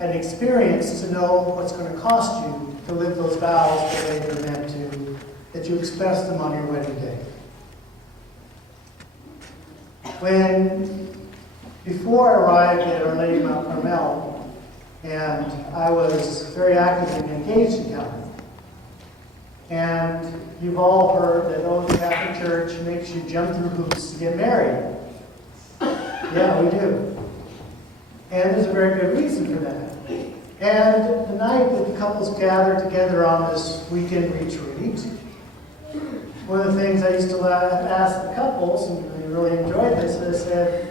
an experience to know what's going to cost you to live those vows the way they're meant to, that you express them on your wedding day. Before I arrived at Our Lady of Mount Carmel, and I was very active and engaged in Calvary. And you've all heard that, the Catholic Church makes you jump through hoops to get married. Yeah, we do. And there's a very good reason for that. And the night that the couples gather together on this weekend retreat, one of the things I used to ask the couples, and they really enjoyed this, I said,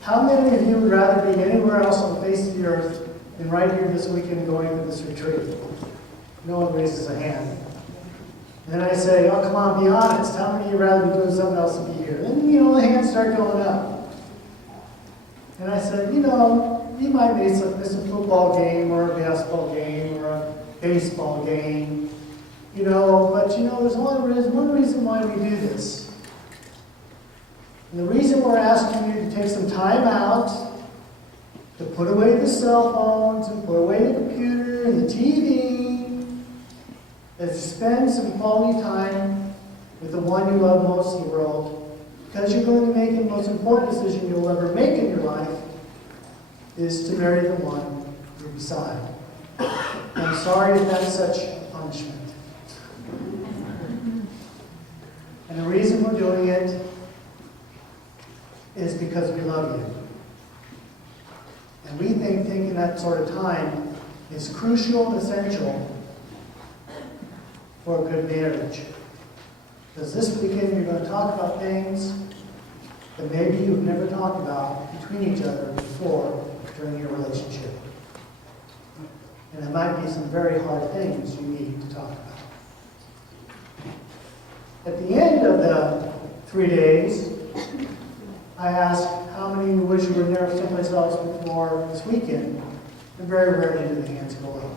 how many of you would rather be anywhere else on the face of the earth than right here this weekend going to this retreat? No one raises a hand. And then I say, oh, come on, be honest. How many of you would rather be doing something else than be here? And, the hands start going up. And I said, you might miss a football game or a basketball game or a baseball game, but there's one reason why we do this. And the reason we're asking you to take some time out, to put away the cell phones and put away the computer and the TV, is to spend some quality time with the one you love most in the world, because you're going to be making the most important decision you'll ever make in your life, is to marry the one you're beside. I'm sorry that that's such punishment. And the reason we're doing it is because we love you. And we think taking that sort of time is crucial and essential for a good marriage. Because this weekend you're going to talk about things that maybe you've never talked about between each other before during your relationship. And there might be some very hard things you need to talk about. At the end of the 3 days, I ask how many you wish you were there someplace else before this weekend, and very rarely do the hands go up.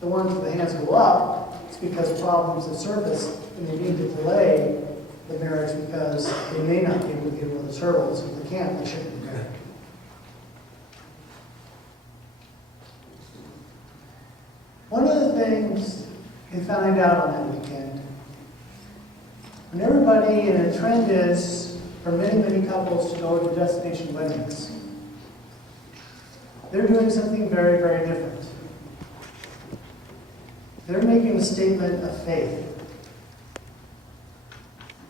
The ones where the hands go up, it's because problems have surfaced and they need to delay the marriage because they may not be able to get over those hurdles. If they can't, they shouldn't be married. One of the things we found out on that weekend, when everybody, and a trend is for many, many couples to go to destination weddings, they're doing something very, very different. They're making a statement of faith.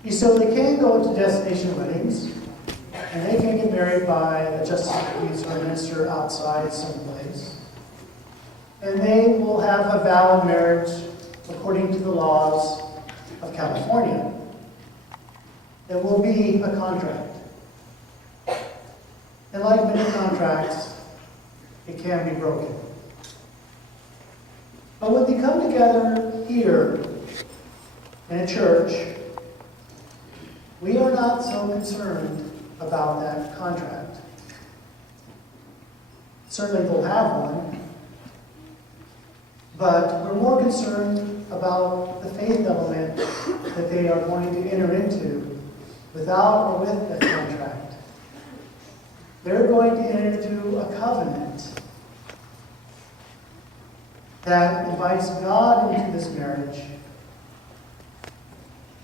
So they can go to destination weddings, and they can get married by a justice of the peace or a minister outside someplace. And they will have a vow of marriage according to the laws of California. There will be a contract. And like many contracts, it can be broken. But when they come together here in a church, we are not so concerned about that contract. Certainly they'll have one, but we're more concerned about the faith element that they are going to enter into without or with that contract. They're going to enter into a covenant that invites God into this marriage,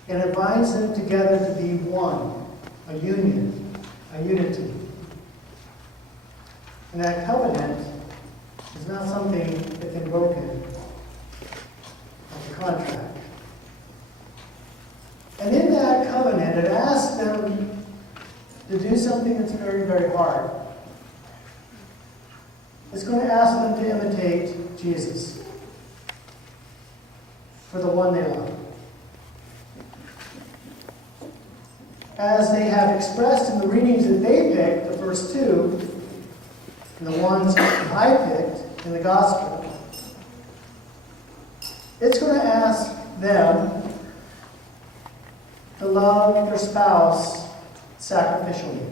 and it binds them together to be one, a union, a unity. And that covenant is not something that can be broken like a contract. And in that covenant, it asks them to do something that's very, very hard. It's going to ask them to imitate Jesus for the one they love. As they have expressed in the readings that they picked, the first two, and the ones I picked in the gospel, it's going to ask them to love their spouse sacrificially.